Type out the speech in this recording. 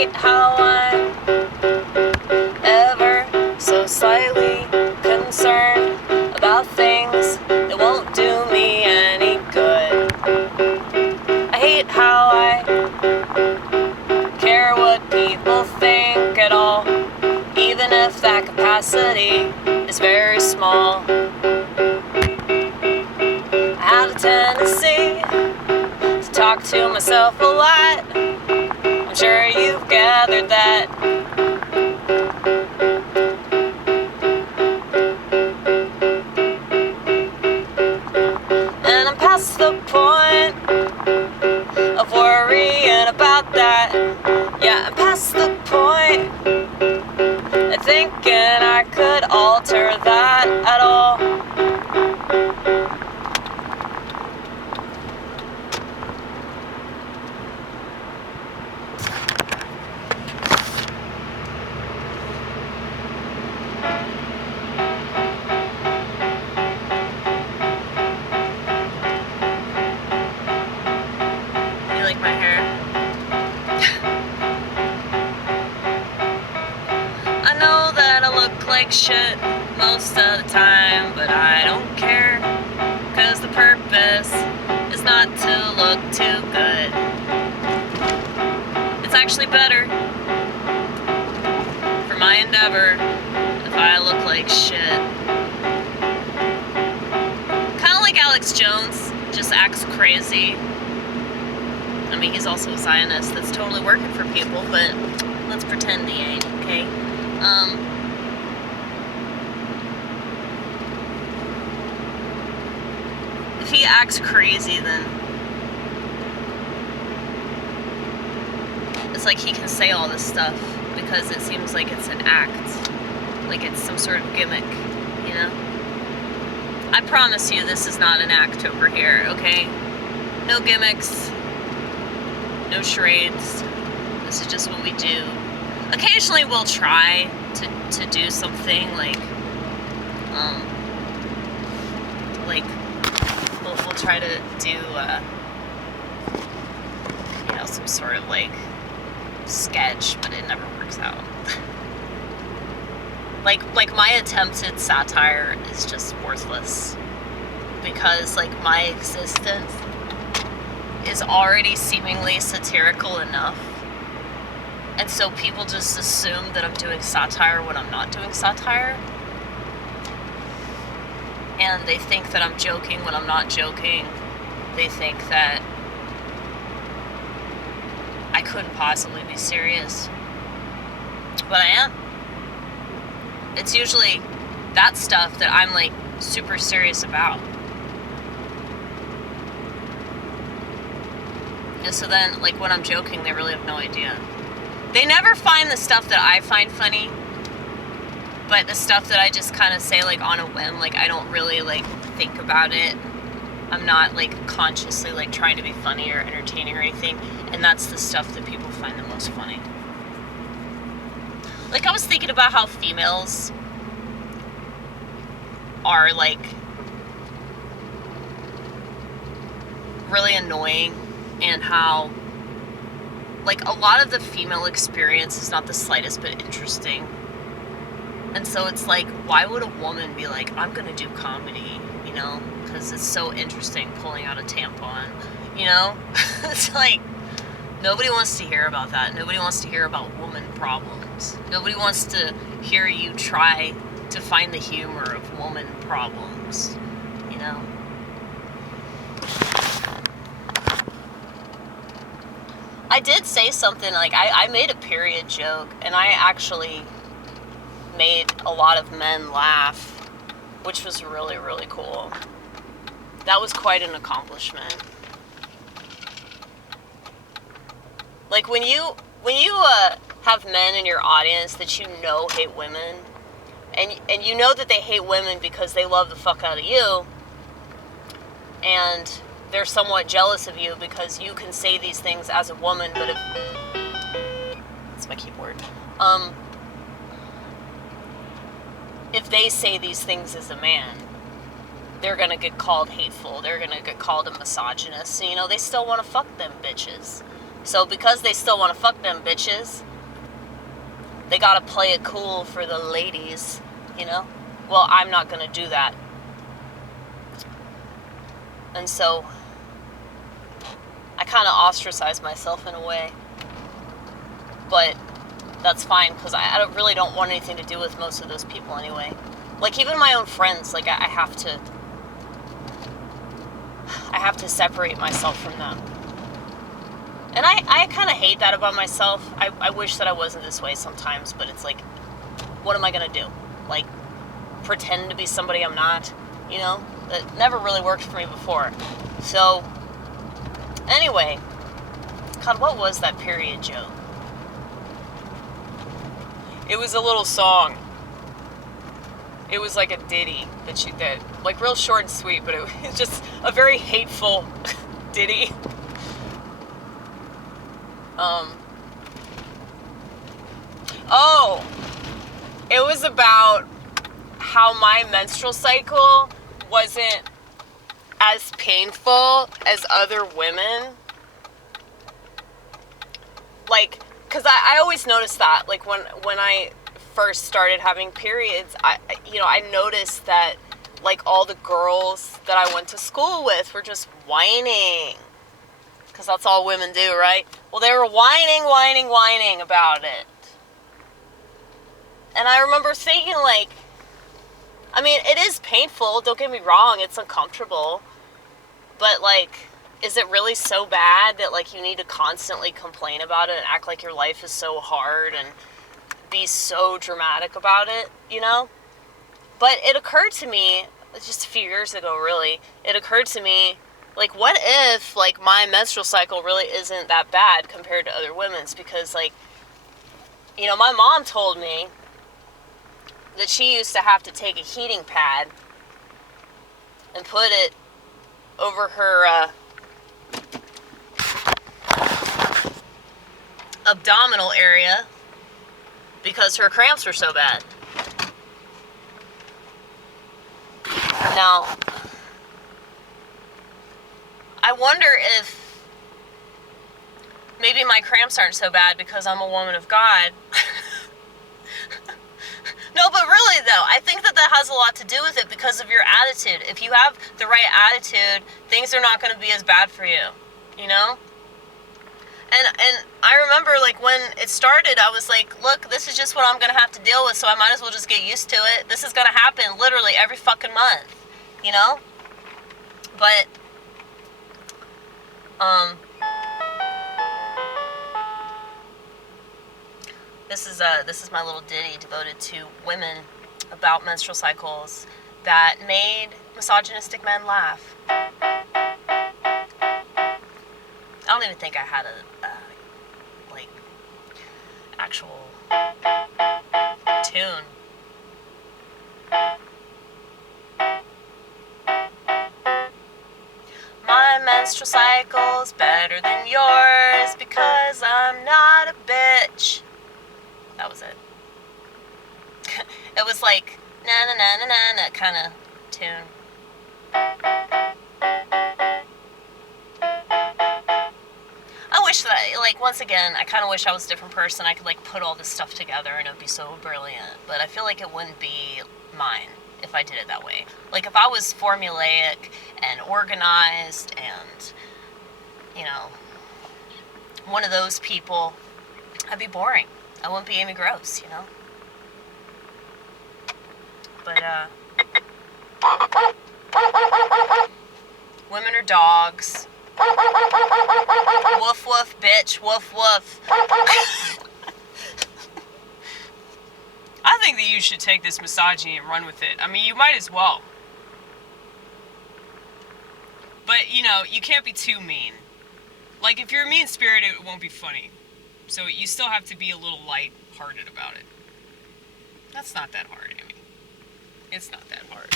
hate how I'm ever so slightly concerned about things that won't do me any good. I hate how I care what people think at all, even if that capacity is very small. I have a tendency to talk to myself a lot. I'm sure you've gathered that. And I'm past the point of worrying about that. Yeah, I'm past the point of thinking I could alter that at all. You like my hair? I know that I look like shit most of the time, but I don't care, 'cause the purpose is not to look too good. It's actually better for my endeavor if I look like shit. Kinda like Alex Jones, just acts crazy. I mean, he's also a zionist that's totally working for people, but let's pretend he ain't, okay? If he acts crazy, then it's like he can say all this stuff because it seems like it's an act, like it's some sort of gimmick, you know? I promise you this is not an act over here, okay? No gimmicks, no charades. This is just what we do. Occasionally we'll try to do something like we'll try to do you know, some sort of like sketch, but it never works out. like my attempt at satire is just worthless, because like my existence is already seemingly satirical enough, and so people just assume that I'm doing satire when I'm not doing satire, and they think that I'm joking when I'm not joking. They think that I couldn't possibly be serious, but I am. It's usually that stuff that I'm like super serious about. And so then, like, when I'm joking, they really have no idea. They never find the stuff that I find funny, but the stuff that I just kind of say, like, on a whim, like, I don't really, like, think about it. I'm not, like, consciously, like, trying to be funny or entertaining or anything, and that's the stuff that people find the most funny. Like, I was thinking about how females are, like, really annoying, and how, like, a lot of the female experience is not the slightest bit interesting. And so it's like, why would a woman be like, I'm gonna do comedy, you know? Because it's so interesting pulling out a tampon, you know? It's like, nobody wants to hear about that. Nobody wants to hear about woman problems. Nobody wants to hear you try to find the humor of woman problems, you know? I did say something, like, I made a period joke, and I actually made a lot of men laugh, which was really, really cool. That was quite an accomplishment. Like, when you have men in your audience that you know hate women, and you know that they hate women because they love the fuck out of you, and they're somewhat jealous of you because you can say these things as a woman, but if... That's my keyboard. If they say these things as a man, they're gonna get called hateful, they're gonna get called a misogynist, you know, they still want to fuck them bitches. So because they still want to fuck them bitches, they gotta play it cool for the ladies, you know? Well, I'm not gonna do that. And so I kind of ostracize myself in a way. But that's fine, because I really don't want anything to do with most of those people anyway. Like, even my own friends, like, I have to separate myself from them. And I kind of hate that about myself. I wish that I wasn't this way sometimes, but it's like, what am I going to do? Like, pretend to be somebody I'm not, you know? That never really worked for me before. So, anyway, God, what was that period joke? It was a little song. It was like a ditty that she did. Like, real short and sweet, but it was just a very hateful ditty. Oh, it was about how my menstrual cycle wasn't as painful as other women. Like, because I always noticed that, like, when I first started having periods, I noticed that, like, all the girls that I went to school with were just whining. Because that's all women do, right? Well, they were whining about it. And I remember thinking, like, I mean, it is painful, don't get me wrong, it's uncomfortable. But, like, is it really so bad that, like, you need to constantly complain about it and act like your life is so hard and be so dramatic about it, you know? But it occurred to me, just a few years ago, really, it occurred to me, like, what if, like, my menstrual cycle really isn't that bad compared to other women's? Because, like, you know, my mom told me that she used to have to take a heating pad and put it over her abdominal area because her cramps were so bad. Now, I wonder if maybe my cramps aren't so bad because I'm a woman of God. No, but really though, I think that has a lot to do with it because of your attitude. If you have the right attitude, things are not going to be as bad for you, you know? And I remember, like, when it started, I was like, look, this is just what I'm going to have to deal with, so I might as well just get used to it. This is going to happen literally every fucking month, you know? But, this is my little ditty devoted to women about menstrual cycles that made misogynistic men laugh. I don't even think I had a actual tune. My menstrual cycle's better than yours because I'm not a bitch. That was it. It was like na na na na na na kind of tune. I wish that, like, once again, I kind of wish I was a different person. I could, like, put all this stuff together and it would be so brilliant. But I feel like it wouldn't be mine if I did it that way. Like, if I was formulaic and organized and, you know, one of those people, I'd be boring. I wouldn't be Amy Gross, you know? But, women are dogs. Woof woof, bitch. Woof woof. I think that you should take this misogyny and run with it. I mean, you might as well. But, you know, you can't be too mean. Like, if you're mean-spirited, it won't be funny. So you still have to be a little light-hearted about it. That's not that hard, Amy. It's not that hard.